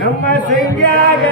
ನಮ್ಮ ಸಂಗ್ಯಾಗ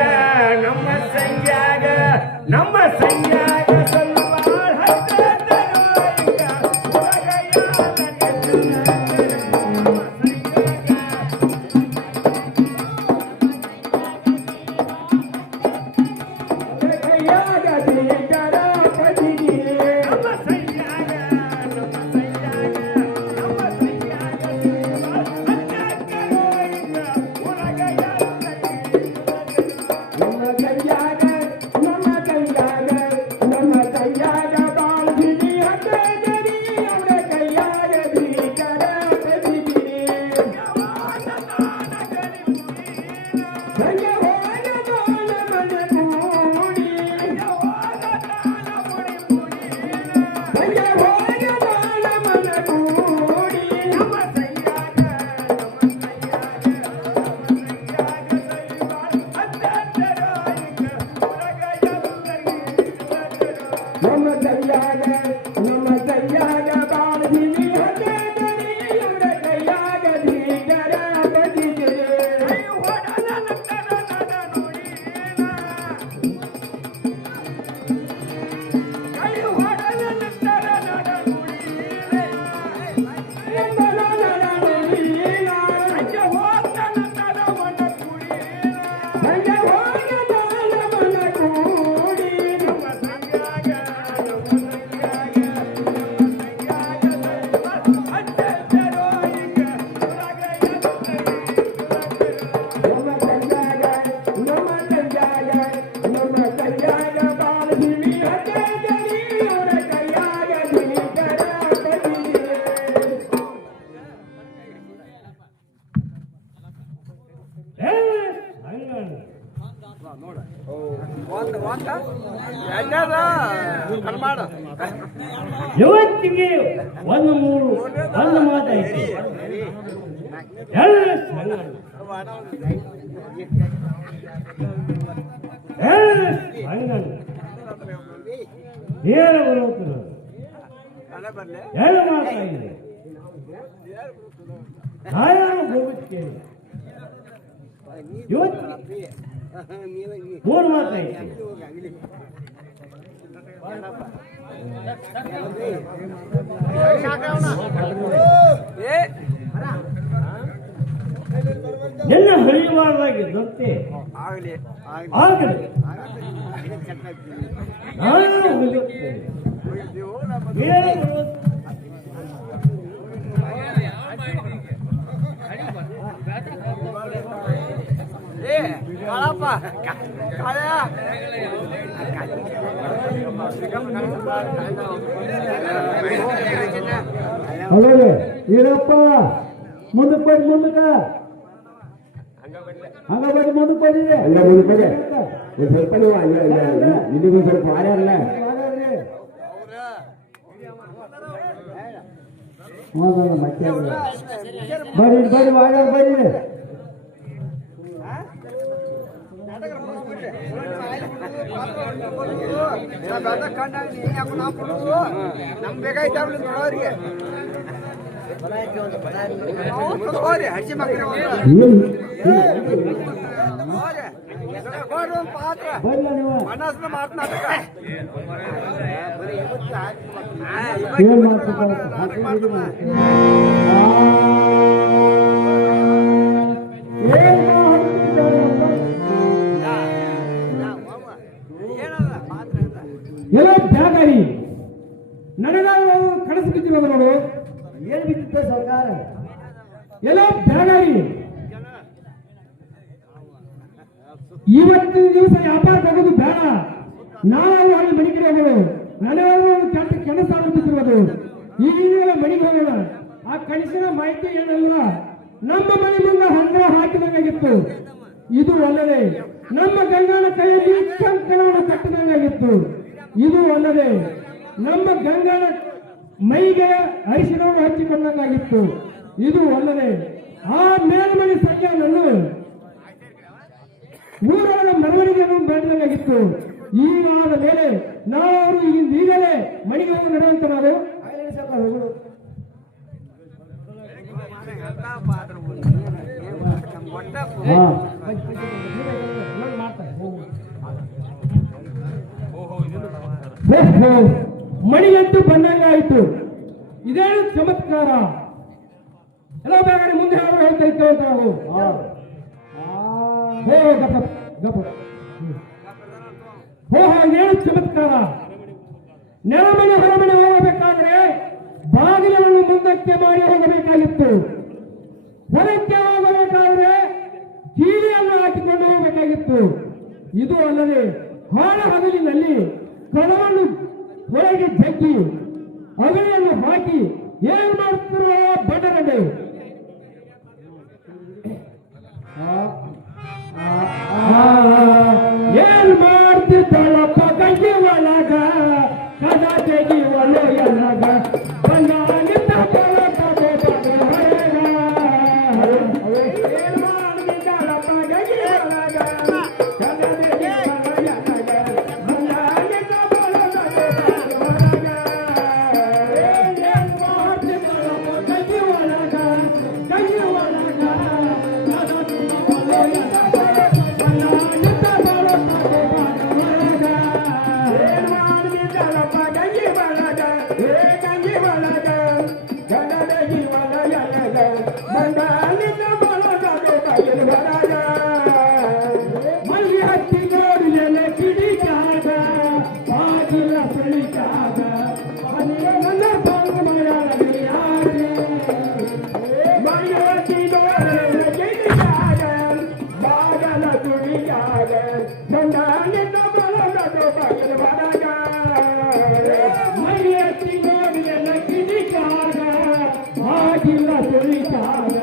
ಇವತ್ತಿಗೆ ಒಂದು ಮಾತೈತಿ. ಏನು ಬರುತ್ತದೆ ಏನು ಮಾತಾಗಿದೆ ಹೋಗುತ್ತೆ. ಇವತ್ತು ಮೂರು ಮಾತೈತಿ. ಎಲ್ಲ ಹರಿವಾರದಾಗಿದ್ದಂತೆ ಆಗಲಿ ನಾನು ಹೋಗುತ್ತೇನೆ. ಹಲೋ ಈರಪ್ಪ ಮುಂದಕ್ಕೆ ಬನ್ನಿ, ಮುಂದಕ್ಕೆ ಹಂಗ ಬನ್ನಿ, ಮುಂದಕ್ಕೆ ಬನ್ನಿ, ಸ್ವಲ್ಪ ನಿಮಗೂ ಸ್ವಲ್ಪ ಆರ್ಯಾರಲ್ಲ ಮತ್ತೆ ಬರ್ರಿ ಬರ್ರಿ ಆರ್ಯಾರ ಬರ್ರಿ. ನಮ್ ಬೇಕಾಯ್ತಾವ್ರಿ ನೋಡೋರಿಗೆ ಹಸಿ ಮಕ್ಕಳು ಪಾತ್ರ ಮನಸ್ನ ಮಾತನಾಡಕ ಎಲ್ಲ ಜಾಗರಿ ನನಗ ಕನಸು ಬಿದ್ದಿರೋದು ನೋಡು. ಏನ್ ಬಿದ್ದಿತ್ತು ಸರ್ಕಾರ ಎಲ್ಲ ಜಾಗರಿ. ಇವತ್ತಿನ ದಿವಸ ವ್ಯಾಪಾರ ಆಗೋದು ಬೇಡ. ನಾವು ಅಲ್ಲಿ ಮನೆಗೆ ಹೋಗೋದು, ನನಗೂ ಕೆಟ್ಟ ಕೆಲಸ ಆಗುತ್ತಿರೋದು. ಈಗಿನ ಮನೆಗೆ ಹೋಗೋಣ. ಆ ಕನಸಿನ ಮಾಹಿತಿ ಏನಲ್ಲ, ನಮ್ಮ ಮನೆ ಮುಂದೆ ಹಂಗ ಹಾಕಿದಂಗಾಗಿತ್ತು. ಇದು ಅಲ್ಲದೆ ನಮ್ಮ ಗಂಗನ ಕೈಯಲ್ಲಿ ಕಂಕಣವನ್ನು ಕಟ್ಟಿದಂಗಾಗಿತ್ತು. ಇದು ಅಲ್ಲದೆ ನಮ್ಮ ಗಂಗನ ಮೈಗೆ ಅರಿಶಿನವನ್ನು ಹಚ್ಚಿಕೊಂಡಂಗಾಗಿತ್ತು. ಇದು ಅಲ್ಲದೆ ಆ ಮೇಲ್ಮನೆ ಸಂಖ್ಯೆಯನ್ನು ಊರೊಳಗ ಮೆರವಣಿಗೆಯನ್ನು ಮಾಡಿದಂಗಾಗಿತ್ತು. ಈಗಾದ ಮೇಲೆ ನಾವು ಈಗಲೇ ಮನೆಗೆ ಹೋಗಿ ನಡೆಯುವಂತ ನಾವು ಮಣಿಯಂತೂ ಬಂದಂಗಾಯಿತು. ಇದೇನು ಚಮತ್ಕಾರ. ಎಲ್ಲ ಬೇಕಾದ್ರೆ ಮುಂದೆ ಅವರು ಹೇಳ್ತಾ ಇದ್ದೇವೆ ನಾವು. ಏನು ಚಮತ್ಕಾರ. ನೆಲಮನೆ ಹೊರಮನೆ ಹೋಗಬೇಕಾದ್ರೆ ಬಾಗಿಲನ್ನು ಮುಂದಕ್ಕೆ ಮಾಡಿ ಹೋಗಬೇಕಾಗಿತ್ತು. ಹೊರಕ್ಕೆ ಹೋಗಬೇಕಾದ್ರೆ ಕೀಲಿಯನ್ನು ಹಾಕಿಕೊಂಡು ಹೋಗಬೇಕಾಗಿತ್ತು. ಇದು ಅಲ್ಲದೆ ಹಾಳ ಹಗಲಿನಲ್ಲಿ ಕಳವನ್ನು ಹೊರಗೆ ಜಗ್ಗಿ ಅಗಲಿಯನ್ನು ಹಾಕಿ ಏನು ಮಾಡುತ್ತಿರುವ ಬಡರಡೆ ಏನ್ ಮಾಡ್ತಿದ್ದಳಪ್ಪ ಗಂಜಿ ಒಳಗ ಕದ ತೆಗಿ ಒಲೆಯೊಳಗ ಬಂದಾಗಿದ್ದ ಹೊರಗ ಏನ್ ಮಾಡ್ತಿದ್ದಳಪ್ಪ ಗಂಜಿ ಒಳಗ ಕದ ತೆಗಿ ಒಲೆಯೊಳಗ ಬಂದಾಗಿದ್ದ ಹೊರಗ ಏನ್ ಮಾಡ್ತಿದ್ದಳಪ್ಪ ಗಂಜಿ ಒಳಗ ಕದ ತೆಗಿ ಒಲೆಯೊಳಗ ಮಲ್ಲಿ ಹತ್ತಿ ನೋಡಿಲೆ ಕಿಡಿಕಾಗ ಬಾಗಿಲ ಸುಳಿಕಾಗ ನನ್ನ ಬಾಗು ಮರಳಿ ಮಲ್ಲಿ ಹತ್ತಿ ನೋಡಿಲೆ ಕಿಡಿಕಾಗ ಬಾಗಲ ಸುಳಿಕಾಗ ನನ್ನ ಬಲಗದು ಬಾಗಿಲ ಬರಗ ಮಲ್ಲಿ ಹತ್ತಿ ನೋಡಿಲೆ ಕಿಡಿಕಾಗ ಬಾಗಿಲ ಸುಳಿಕಾಗ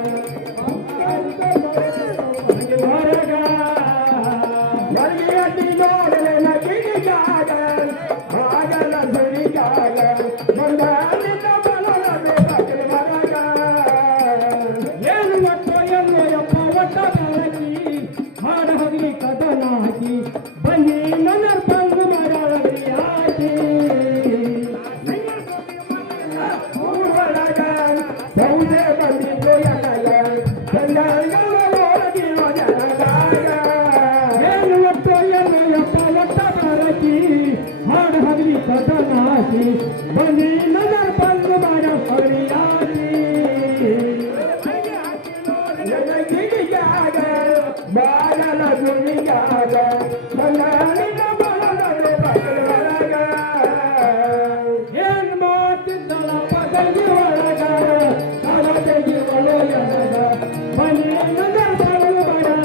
ಏನು ಒಟ್ಟು ಎಲ್ಲೋ ಯಪ್ಪ ಒಟ್ಟ ಬೆಳಕಿ ಹಾಡ ಹಗಲಿ ಕದನ ಹಾಕಿ ಬನ್ನಿ ನನ್ನ ತಂದು ಮಾಡಲಿ ಹಾಕಿ ಊರೊಳಗ ಸೌದೆ ಬಂದಿದ್ದು ಏನು ಒಟ್ಟು ಎಲ್ಲೋ ಯಪ್ಪ ಒಟ್ಟ ಬೆಳಕಿ ಹಾಡ ಹಗಲಿ ಕದನ ಹಾಕಿ ಬನ್ನಿ ನನ್ನ ತಂದು ಮಾಡಲಿ ಹಾಕಿ ಬಾಲನ ಗುಣಿಗಾಗ ಬಂಗಾಳಿನ ಬಲಗಡೆ ಬರಗ ಏನ್ ಮಾಡ್ತಿದ್ದಳಪ್ಪ ಗಂಜಿ ಒಳಗ ಕದ ತೆಗಿ ಒಲೆಯೊಳಗ ಬನ್ನಿ ನನ್ನ ಬಲಗಡೆ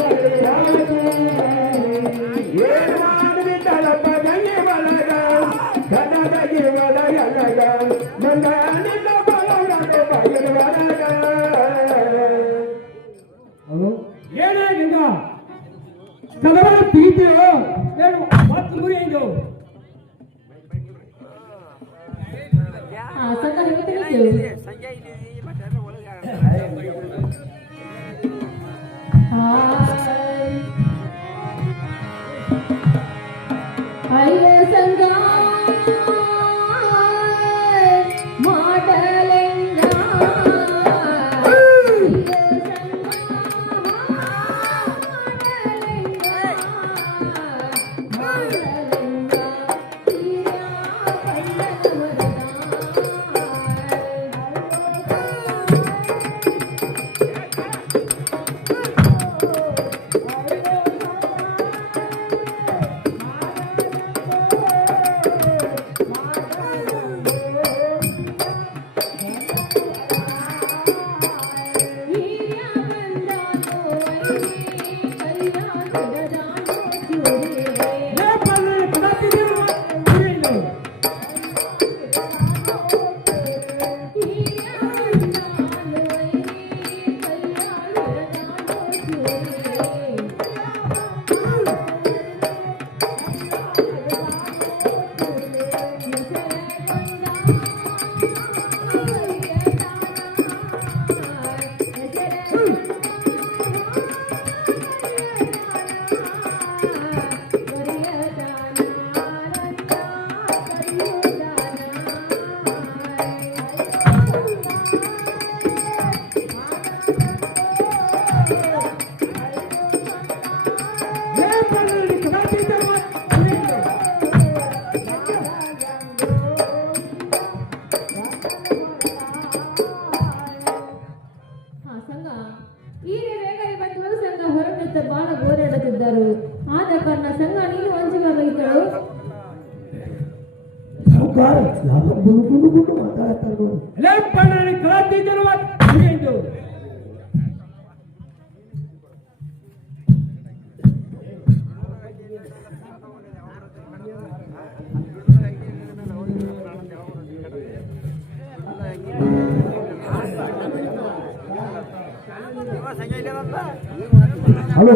ಏನ್ ಮಾಡಿದ್ದಳಪ್ಪ ಗಂಜಿ ಒಳಗ ಕದ ತೆಗಿ ಒಲೆಯೊಳಗ ಬಂಗಾಳಿನ ಬಲಗಡೆ ಬರಗ ಏನಾಗಿಂದ ಕದವರ ತೀರ್ತೀವೋ ಏನು ಮತ್ತೆ ಗುರಿ ಇದು ಸಂಗ ಮಾಡಲೆಂಗ ಬಹಳ ಗೋರಾಡುತ್ತಿದ್ದರು. ಆದ ಕಾರಣ ಸಂಘ ನೀನು ವಂಚಕವಾಗಿದ್ದಳು. ಸಾವುಕಾರ ಯಾವ ಗುಂಡು ಮಾತಾಡ್ತಾರೆ ನೋಡಿ. ಹಲೋ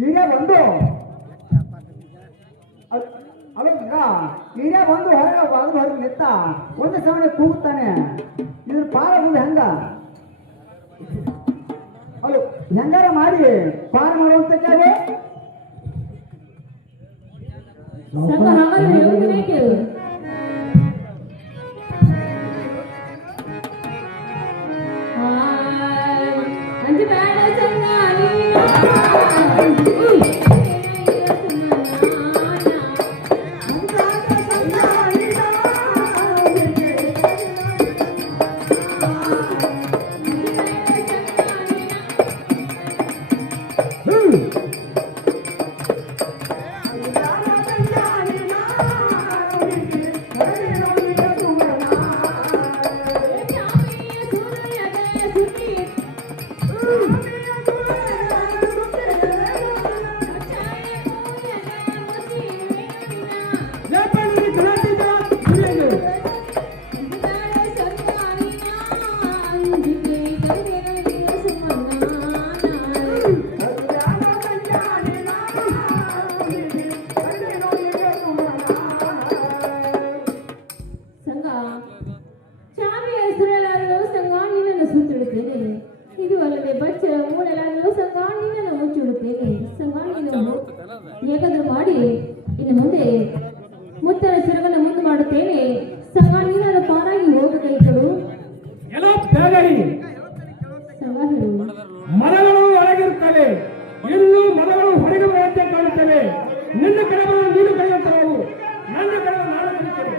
ಹೀಗೆ ಬಂದು ಅಲ್ಲ ಹೀಗೆ ಬಂದು ಹೊರಗೆ ಬಾಗಿಲು ಹೊರಗೆ ನಿಂತ ಒಂದು ಸಮಯ ಕೂಗುತ್ತಾನೆ. ಇದ್ರ ಪಾರ ಬಂದು ಹೆಂಗ ಅಲ್ಲ ಹೆಂಗಾರ ಮಾಡಿ ಪಾರ ಮಾಡುವಂತ ಕೇಳಿ ಸಂಘ ಹಾಗಾದ್ರೆ ಹೇಳುವುದನ್ನೇ ಕೇಳು. ಅಂಜು ಬೇಡ ಸಂಘ ಮುತ್ತನ ಶಿರವನ್ನು ಮುಂದೆ ಮಾಡುತ್ತೇನೆ. ಸಂಗ ನೀನಾದ ಪಾರಾಗಿ ಹೋಗಬೇಕಾಯಿತು. ಎಲ್ಲ ಬೇಗರಿ ಸಂಗ ಹೇಳು. ಮರಗಳು ಒಳಗಿರುತ್ತವೆ, ಇನ್ನು ಮರಗಳು ಹೊರಗೆ ಬರುವಂತೆ ಕಾಣುತ್ತವೆ. ನಿನ್ನ ಕಡೆಗಳು ನೀನು ಕರೆಯುತ್ತವು, ನನ್ನ ಕಡೆಗಳು ನಾನು ಕರೆಯುತ್ತೇನೆ.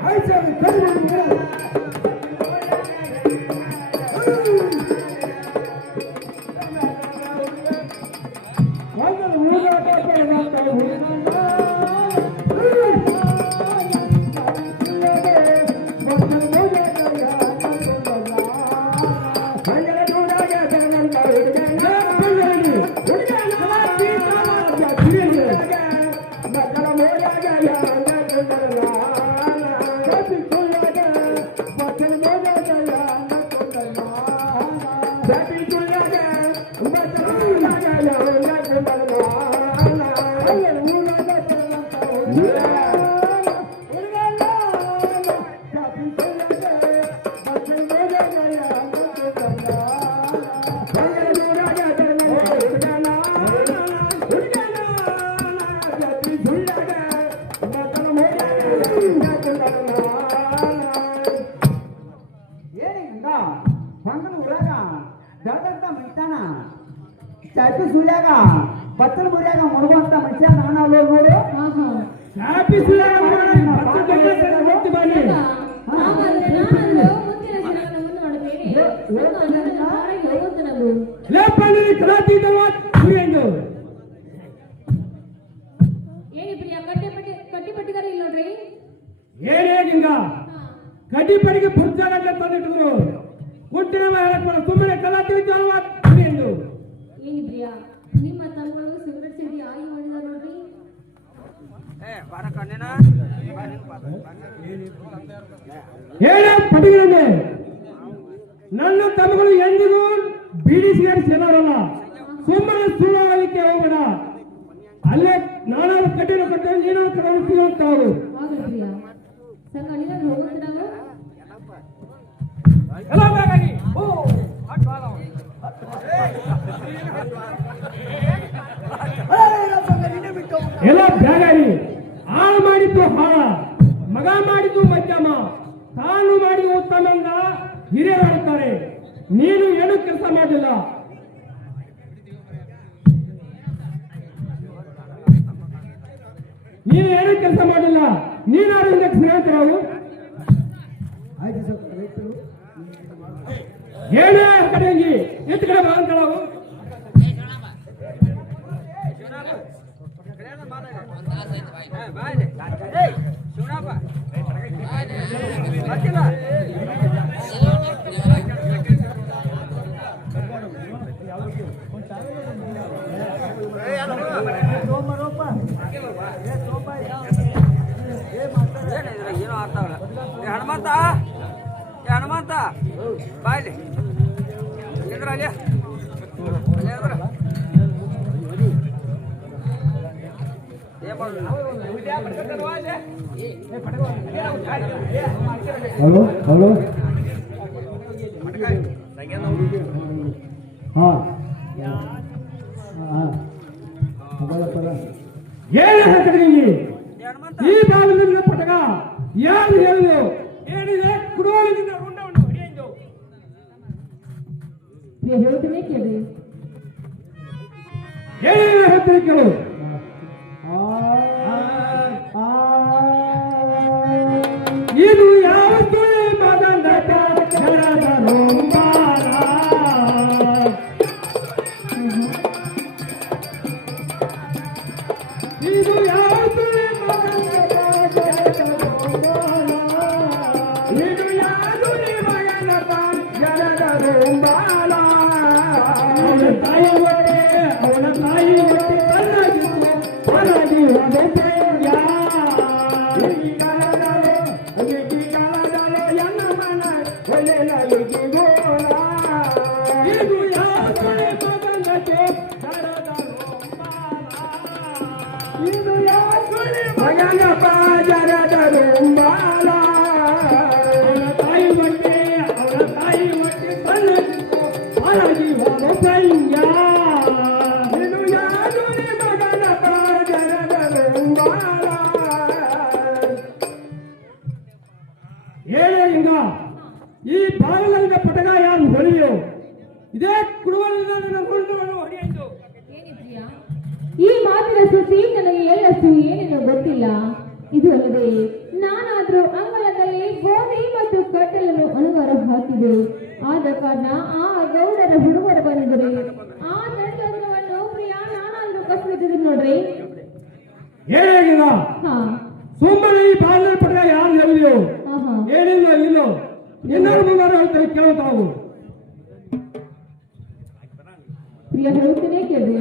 ಚಾಪಿ ಸುಳ್ಯಾಗ ಬತ್ತಲ ಮುರಿಯಾಗ ಮುಳುಗುವಂತ ಮನುಷ್ಯ ನಾನು ಅಲ್ಲೋ ನೋಡು. ಆಹಾ. ಚಾಪಿ ಸುಳ್ಯಾಗ ಹಾಗಾದರೆ ನಾನಲ್ಲೋ ಮುತ್ತಿನ ಶಿರವನ್ನು ಮುಂದೆ ಮಾಡುತ್ತೇನೆ. ಸಂಗ ನೀನಾದ ಪಾರಾಗಿ ಹೋಗುತ್ತನವು. ಏನಿ ಪ್ರಿಯ ಕಟ್ಟಿಪಟ್ಟಿದ್ದಾರೆ ಇಲ್ಲಿ ನೋಡ್ರಿ. ಏನೇನಿಂಗ ಕಡ್ಡಿಪಡಿಗೆ ಪುರ್ಜಾಗಂತ ತಂದಿಟ್ಟಿದ್ರು. ಹುಟ್ಟಿನ ಹೇಳಕ್ ಸುಮ್ಮನೆ ಕಲಾತಿ ಎಂದು ಏನಿ ಪ್ರಿಯ ನಿಮ್ಮ ತಮ್ಮಗಳು ಸಿಗರೆಟ್ ಸೇದಿ ಆಗಿ ಮಾಡಿದಾರೆ ನೋಡ್ರಿ. ಹೇಳ ಪಟಿಗಳನ್ನೇ, ನನ್ನ ತಮ್ಮಗಳು ಎಂದಿಗೂ ಬೀಡಿ ಸಿಗರೇಟ್ ಸೇರೋರಲ್ಲ. ಸುಮ್ಮನೆ ಸುಳ್ಳಾಗಲಿಕ್ಕೆ ಹೋಗೋಣ. ಅಲ್ಲೇ ನಾನಾದ್ರು ಕಟ್ಟಿನ ಕಟ್ಟ ನೀನಾದ್ರು ಕಡೆ ಸಿಗುವಂತವರು. ಆಗಲಿ ಪ್ರಿಯ ಸಂಗ ನೀನಾದ್ರು ಹೋಗುತ್ತನವು. ಎಲ್ಲ ಬೇಕಾಗಿ ಎಲ್ಲ ಬ್ಯಾಗಾರಿ. ಹಾಳು ಮಾಡಿದ್ದು ಹಾಳ, ಮಗ ಮಾಡಿದ್ದು ಮಧ್ಯಮ, ತಾನು ಮಾಡಿದ್ದು ಉತ್ತಮ ಎಂದ ಹಿರಿಯರು ಹೇಳ್ತಾರೆ. ನೀನು ಏನು ಕೆಲಸ ಮಾಡಿಲ್ಲ. ನೀನು ಏನು ಕೆಲಸ ಮಾಡಿಲ್ಲ. ನೀನಾದ್ರಿಂದ ಸ್ನೇಹಿತರವು ಹೇಳ ಕಡೆಂಗಿ ಎತ್ತು ಕಡೆ ಬಾಂತಳವು. ಏನೋ ಆಗ್ತಾವಲ್ಲ. ಹನುಮಂತ ಬಾಯ್ಲಿ ಎದ್ರ ಅಲ್ಲಿ ಹಲೋ ಹಲೋ ಹಾ ಹೇಳಿ ಈ ಭಾಗದಲ್ಲಿ ಪಟಕ ಯಾರು ಹೇಳಿದ್ರು ಏನಿದೆ ಕುಡುವಲಿನಿಂದ ರುಂಡವನ್ನು ಹೊಡೆಯುವುದು. ಹೇಳ್ತೀನಿ ಕೇಳಿ. ಏನೇನು ಹೇಳ್ತೀರಿ ಕೇಳು. ಇದು ಯಾವ ಸುಳ್ಳಿ ಮಗನ ಜರದ ರೋಮಾನ. ಇದು ಯಾವ ಸುಳ್ಳಿ ಮಗನ ಜರದ ರೋಮಾನ. ಇದು ಯಾವ ಸುಳ್ಳಿ ಮಗನ ಜರದ ರೋಮಾನ. ಅವನ ತಾಯಿ ಹೊಟ್ಟೆ ತನ್ನಾಗಿ ಹೊಡೆಯ ಬಾಗಿಲಿನ ಪಟಗ ಯಾರು ಹೊಳೆಯೋ ಇದೇ ಕುಡುವಲಿನ ಗುಂಡುಗಳನ್ನು ಹೊಡೆಯಿತು. ಏನಿ ಪ್ರಿಯ, ಈ ಮಾತಿನ ಸುದ್ದಿ ನನಗೆ ಎಳ್ಳಷ್ಟು ಏನೇನೋ ಗೊತ್ತಿಲ್ಲ. ಇದು ಅಲ್ಲದೆ ನಾನಾದ್ರೂ ಅಂಗಳದಲ್ಲಿ ಗೋಧಿ ಮತ್ತು ಕಟ್ಟಲನ್ನು ಅನುಗಾರ ಹಾಕಿದೆ. ಆದ ಕಾರಣ ಆ ಗೌಡರ ಹುಡುಗರು ಬಂದರೆ ಆ ದಂಡವನ್ನು ಪ್ರಿಯ ನಾನಾದ್ರೂ ಕಸ್ಬಿಟ್ಟಿದ್ರು ನೋಡ್ರಿ. ಏನಾಗಿಲ್ಲ ಹಾ ಸುಮ್ಮನೆ ಈ ಬಾಗಿಲಿನ ಪಟಗ ಯಾರು ಎಲ್ಲಿಯೋ ಆಹಾ ಏನಿಲ್ಲ ಇಲ್ಲೋ ಎಲ್ಲರೂ ಮುಂಗಾರು ಹೇಳ್ತಾರೆ ಕೇಳ್ತಾವು. ಪ್ರಿಯ ಹೇಳುತ್ತೇನೆ ಕೇಳಿ.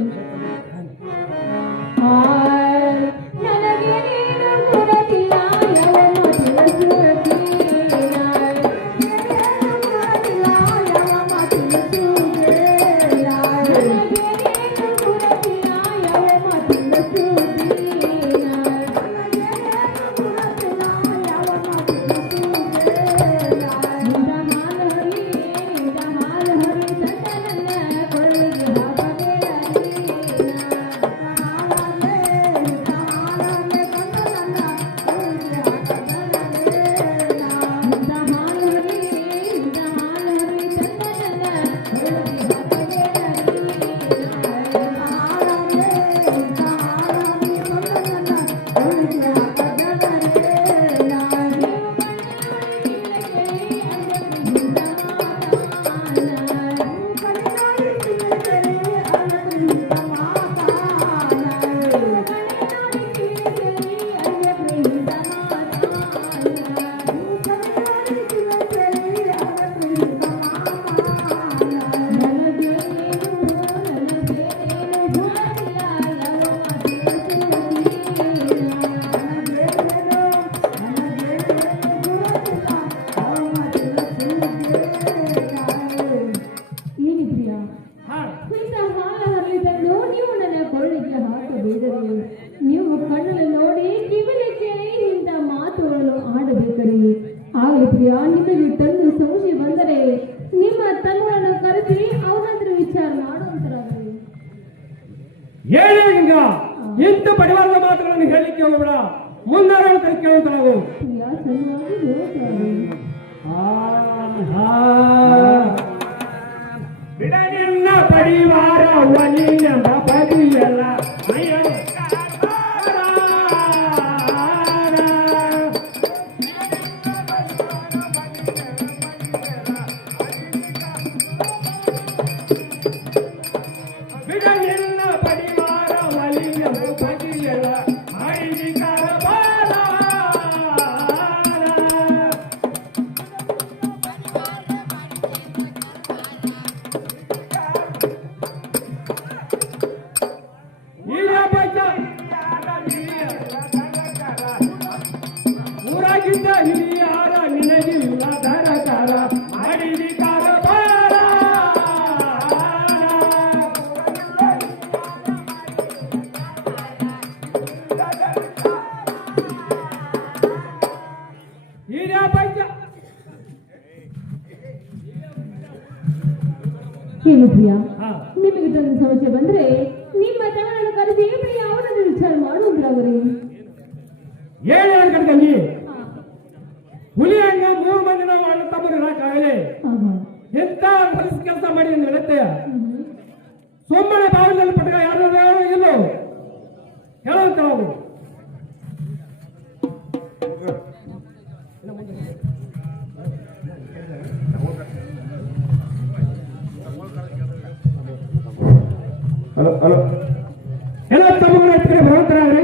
ನನಗೆ ನೀನು ಕೊಡಲಿಲ್ಲ ಯಾವ ಮಾತಿನ ಸುದ್ದಿ, ನೀವು ಕಣ್ಣಲ್ಲಿ ನೋಡಿ ಕಿವಿಲಿ ಕೇಳಿ ಇಂಥ ಮಾತುಗಳನ್ನು ಆಡಬೇಕರಿ. ಆಗಲಿ ಪ್ರಿಯ, ನಿಮಗೆ ತಂದು ಸಂಶಯ ಬಂದರೆ ನಿಮ್ಮ ತಮ್ಮಗಳನ್ನು ಕರೆಸಿ ಅವನಂದ್ರೆ ವಿಚಾರ ಮಾಡುವಂತರಾಗಲಿ. ಏನಿಂಗ ಇಂಥ ಬಡವಾದ ಮಾತುಗಳನ್ನು ಹೇಳಲಿಕ್ಕೆ ಹೋಗಬೇಡ, ಮುಂದಾರ ಕೇಳ್ತಾವು. ಪ್ರಿಯ ಚೆನ್ನಾಗಿ ಹೇಳ್ತಾರೆ. ಬಿಡ ನಿನ್ನ ಪರಿವಾರ ಒಲಿಯಂದ ಬದಿಯಲ್ಲ ಬಿಡ ನಿನ್ನ ಪರಿವಾರ ಒಲಿಯಂದ ಬದಿಯಲ್ಲ ಐದಿಕರ ಬಾರ. ಊರಾಗಿದ್ದ ಹಿರಿಯಾರ ನಿನಗಿಲ್ಲ ದರಕಾರ ಮಾಡಿದಿಕಾರ ಬಾರ. ಹಿರಿಯ ಪಂಚ ಏನು ಪ್ರಿಯ, ಹಾ ನಿಮಗೆ ತಂದು ಸಂಶಯ ಬಂದ್ರೆ ನಿಮ್ಮ ತಮ್ಮನನ್ನು ಕರೆಸಿ ಪ್ರಿಯ ಅವನನ್ನು ವಿಚಾರ ಮಾಡುವಂತರಾಗಲಿ. ಏಳು ಕಡ್ಕಂಡಿ ಹುಲಿ ಹಂಗ 3 ಮಂದಿ ನಾವು ಅಣ್ಣ ತಮ್ಮರು ಇರಕ್ಕಾಗಲಿ. ಎಂತ ಹೊಲಸು ಕೆಲಸ ಮಾಡಿ ನಡತ್ತೆ. ಸುಮ್ಮನೆ ಬಾವಿನಲ್ಲಿ ಪಟಕ ಯಾರು ಇಲ್ಲೋ ಹೇಳುವಂತ ನಾವು. ಹಲೋ ಹಲೋ ಎಲ್ಲ ತಮ್ಮಗಳ ಬರುವಂತರಾಗ್ರಿ.